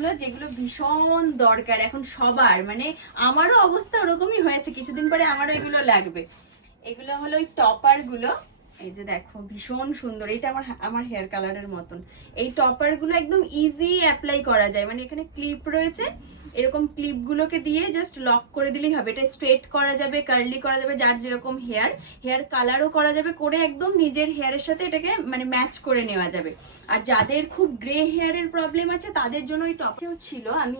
জিনিসগুলো যেগুলো ভীষণ দরকার এখন সবার, মানে আমারও অবস্থা ওরকমই হয়েছে, কিছুদিন পরে আমারও এগুলো লাগবে। এগুলো হলো ওই টপার গুলো, এই যে দেখো ভীষণ সুন্দর, এটা আমার আমার হেয়ার কালারের মতন। এই টপার গুলো একদম ইজি অ্যাপ্লাই করা যায়, মানে এখানে ক্লিপ রয়েছে, এরকম ক্লিপ গুলোকে দিয়ে জাস্ট লক করে দিলেই হবে। এটা স্ট্রেট করা যাবে, কার্লি করা যাবে, যার যেরকম হেয়ার, হেয়ার কালারও করা যাবে, করে একদম নিজের হেয়ারের সাথে এটাকে মানে ম্যাচ করে নেওয়া যাবে। আর যাদের খুব গ্রে হেয়ারের প্রবলেম আছে তাদের জন্য ওই টপেও ছিল, আমি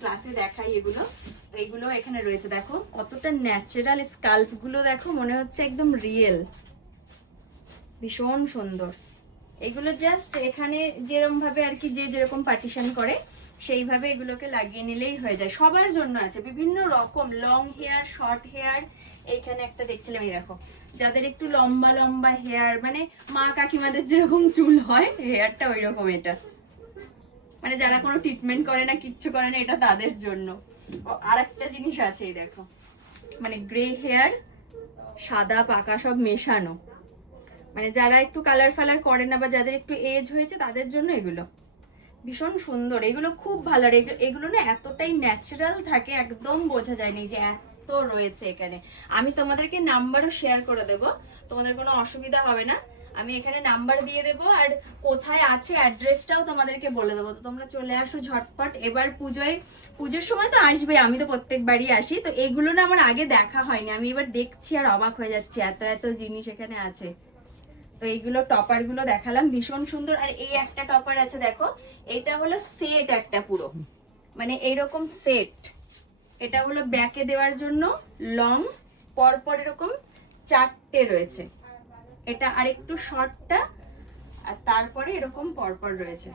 ক্লাসে দেখাই এগুলো। এইগুলো এখানে রয়েছে, দেখো কতটা ন্যাচারাল, স্কাল্প গুলো দেখো মনে হচ্ছে একদম রিয়েল, ভীষণ সুন্দর। এগুলো জাস্ট এখানে যেরকম ভাবে আর কি যে যেরকম পার্টিশন করে সেইভাবে এগুলোকে লাগিয়ে নিলেই হয়ে যায়। সবার জন্য আছে বিভিন্ন রকম, লং হেয়ার, শর্ট হেয়ার। এইখানে একটা দেখছিলাম, এই দেখো যাদের একটু লম্বা লম্বা হেয়ার, মানে মা কাকিমাদের যেরকম চুল হয় হেয়ারটা ওই রকম, এটা মানে যারা কোনো ট্রিটমেন্ট করে না, কিচ্ছু করে না, এটা তাদের জন্য। আর একটা জিনিস আছে, এই দেখো মানে গ্রে হেয়ার সাদা পাকা সব মেশানো, মানে যারা একটু কালার ফালার করে না বা যাদের একটু এজ হয়েছে তাদের জন্য এগুলো ভীষণ সুন্দর। এগুলো খুব ভালো, আর এগুলো না এতটাই ন্যাচারাল থাকে, একদম বোঝা যায়নি যে এত রয়েছে এখানে। আমি তোমাদেরকে নাম্বারও শেয়ার করে দেব, তোমাদের কোনো অসুবিধা হবে না। আমি এখানে নাম্বার দিয়ে দেবো, আর কোথায় আছে অ্যাড্রেসটাও তোমাদেরকে বলে দেবো। তো তোমরা চলে আসো ঝটপট। এবার পুজোর সময় তো আসবে, আমি তো প্রত্যেকবারই আসি, তো এগুলো না আমার আগে দেখা হয়নি, আমি এবার দেখছি আর অবাক হয়ে যাচ্ছি, এত এত জিনিস এখানে আছে। তো এইগুলো টপার গুলো দেখালাম, ভীষণ সুন্দর। আর এই একটা টপার আছে দেখো, এটা হলো সেট একটা পুরো, মানে এইরকম সেট, এটা হলো ব্যাকে দেওয়ার জন্য, লং পরপর এরকম 4টে রয়েছে, এটা আরেকটু শর্টটা, আর তারপরে এরকম পরপর রয়েছে,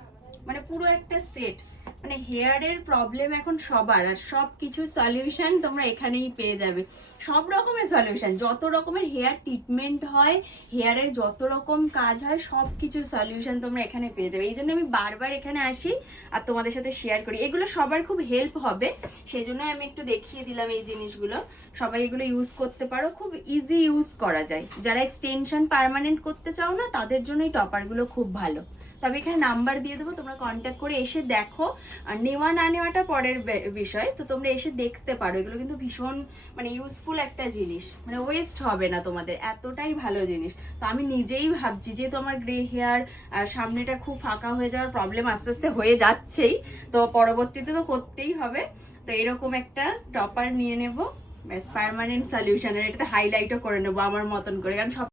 মানে পুরো একটা সেট। মানে হেয়ারের প্রবলেম এখন সবার, আর সব কিছু সলিউশন তোমরা এখানেই পেয়ে যাবে। সব রকমের সলিউশন, যত রকমের হেয়ার ট্রিটমেন্ট হয়, হেয়ারের যত রকম কাজ হয়, সব কিছুর সলিউশন তোমরা এখানে পেয়ে যাবে। এই জন্য আমি বারবার এখানে আসি আর তোমাদের সাথে শেয়ার করি। এগুলো সবার খুব হেল্প হবে, সেই জন্য আমি একটু দেখিয়ে দিলাম এই জিনিসগুলো। সবাই এগুলো ইউজ করতে পারো, খুব ইজি ইউজ করা যায়। যারা এক্সটেনশন পার্মানেন্ট করতে চাও না তাদের জন্য এই টপারগুলো খুব ভালো। তবে এখানে নাম্বার দিয়ে দেবো, তোমরা কন্ট্যাক্ট করে এসে দেখো। আর নেওয়া না নেওয়াটা পরের বিষয়, তো তোমরা এসে দেখতে পারো। এগুলো কিন্তু ভীষণ মানে ইউজফুল একটা জিনিস, মানে ওয়েস্ট হবে না তোমাদের, এতটাই ভালো জিনিস। তো আমি নিজেই ভাবছি, যেহেতু আমার গ্রে হেয়ার আর সামনেটা খুব ফাঁকা হয়ে যাওয়ার প্রবলেম আস্তে আস্তে হয়ে যাচ্ছেই, তো পরবর্তীতে তো করতেই হবে। তো এরকম একটা টপার নিয়ে নেবো, ব্যাস পার্মানেন্ট সলিউশন। আর এটাতে হাইলাইটও করে নেবো আমার মতন করে, কারণ সব